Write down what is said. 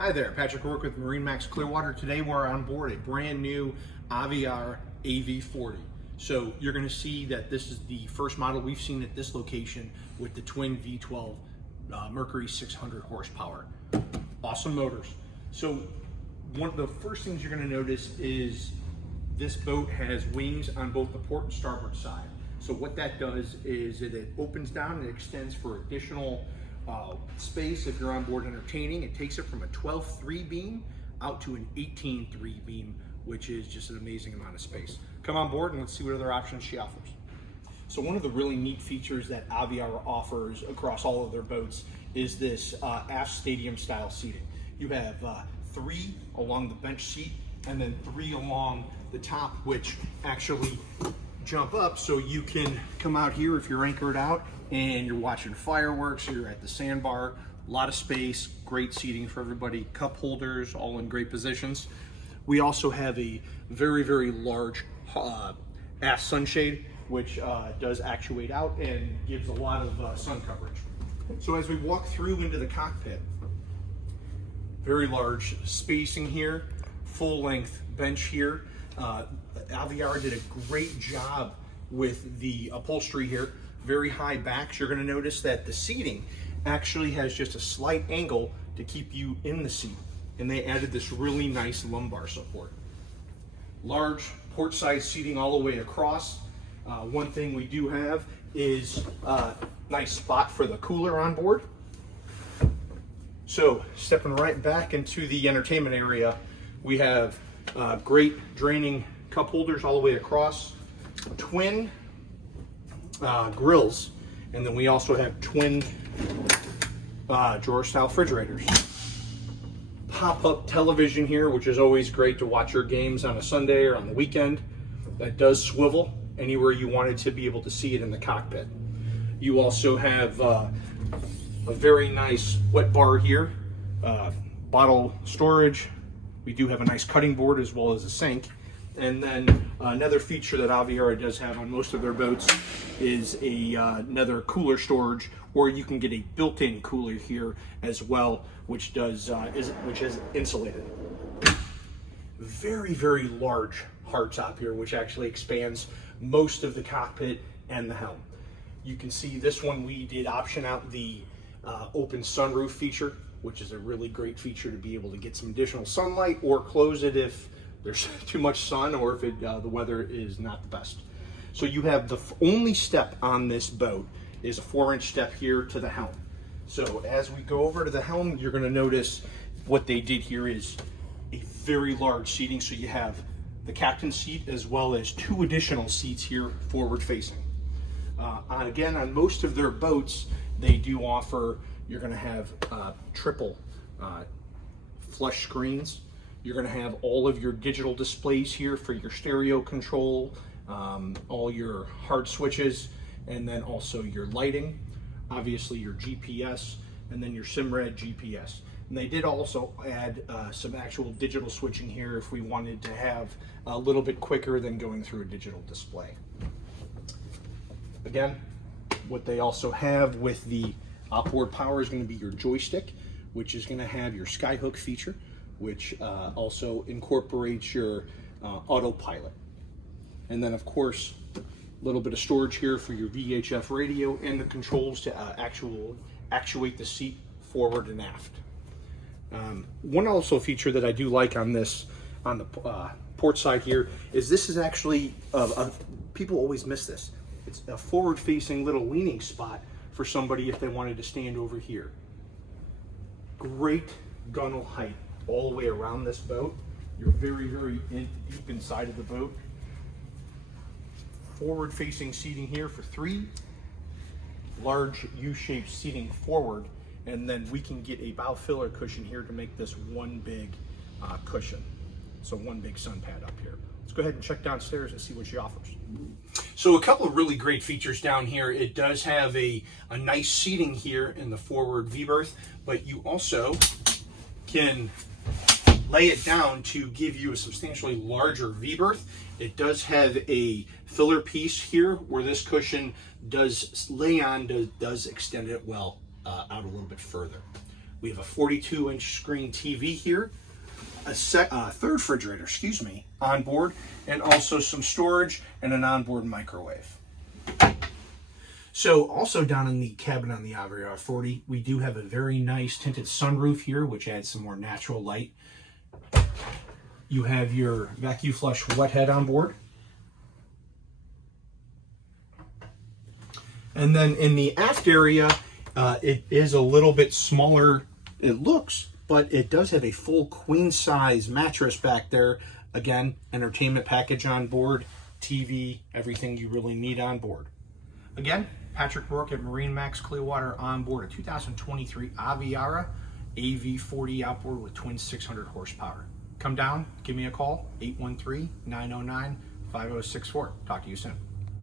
Hi there, Patrick Rourke with MarineMax Clearwater. Today we're on board a brand new Aviara AV40. So you're going to see that this is the first model we've seen at this location with the twin V12 Mercury 600 horsepower. Awesome motors. So one of the first things you're going to notice is this boat has wings on both the port and starboard side. So what that does is it opens down and extends for additional space if you're on board entertaining. It takes it from a 12.3 beam out to an 18.3 beam, which is just an amazing amount of space. Come on board and let's see what other options she offers. So one of the really neat features that Aviara offers across all of their boats is this aft stadium style seating. You have 3 along the bench seat and then 3 along the top, which actually jump up so you can come out here if you're anchored out and you're watching fireworks, you're at the sandbar. A lot of space, great seating for everybody, cup holders all in great positions. We also have a very, very large aft sunshade, which does actuate out and gives a lot of sun coverage. So as we walk through into the cockpit, very large spacing here, full length bench here. Aviara did a great job with the upholstery here. Very high backs. You're going to notice that the seating actually has just a slight angle to keep you in the seat, and they added this really nice lumbar support. Large port side seating all the way across. One thing we do have is a nice spot for the cooler on board. So stepping right back into the entertainment area, we have great draining cup holders all the way across, twin grills, and then we also have twin drawer style refrigerators. Pop-up television here, which is always great to watch your games on a Sunday or on the weekend. That does swivel anywhere you wanted to be able to see it in the cockpit. You also have a very nice wet bar here, bottle storage. We do have a nice cutting board as well as a sink. And then another feature that Aviara does have on most of their boats is another cooler storage, or you can get a built-in cooler here as well, which is insulated. Very, very large hardtop here, which actually expands most of the cockpit and the helm. You can see this one, we did option out the open sunroof feature, which is a really great feature to be able to get some additional sunlight, or close it if there's too much sun or if the weather is not the best. So you have the only step on this boat is a 4-inch step here to the helm. So as we go over to the helm, you're going to notice what they did here is a very large seating. So you have the captain's seat as well as 2 additional seats here forward facing. Again, on most of their boats, they do offer, you're going to have triple flush screens. You're going to have all of your digital displays here for your stereo control, all your hard switches, and then also your lighting, obviously your GPS, and then your SIMRAD GPS. And they did also add some actual digital switching here if we wanted to have a little bit quicker than going through a digital display. Again, what they also have with the outboard power is going to be your joystick, which is going to have your skyhook feature, which also incorporates your autopilot. And then of course, a little bit of storage here for your VHF radio and the controls to actuate the seat forward and aft. One also feature that I do like on this, on the port side here, is this is actually, people always miss this. It's a forward facing little leaning spot for somebody if they wanted to stand over here. Great gunnel height all the way around this boat. You're very, very deep inside of the boat. Forward facing seating here for 3. Large U-shaped seating forward, and then we can get a bow filler cushion here to make this one big cushion. So one big sun pad up here. Let's go ahead and check downstairs and see what she offers. So a couple of really great features down here. It does have a nice seating here in the forward V-berth, but you also can lay it down to give you a substantially larger V-berth. It does have a filler piece here where this cushion does lay on, does extend it well out a little bit further. We have a 42-inch screen TV here, a third refrigerator, excuse me, on board, and also some storage and an onboard microwave. So also down in the cabin on the Aviara 40, we do have a very nice tinted sunroof here, which adds some more natural light. You have your vacuum flush wet head on board. And then in the aft area, it is a little bit smaller, it looks, but it does have a full queen size mattress back there. Again, entertainment package on board, TV, everything you really need on board. Again, Patrick Rourke at MarineMax Clearwater on board a 2023 Aviara AV40 outboard with twin 600 horsepower. Come down, give me a call, 813-909-5064. Talk to you soon.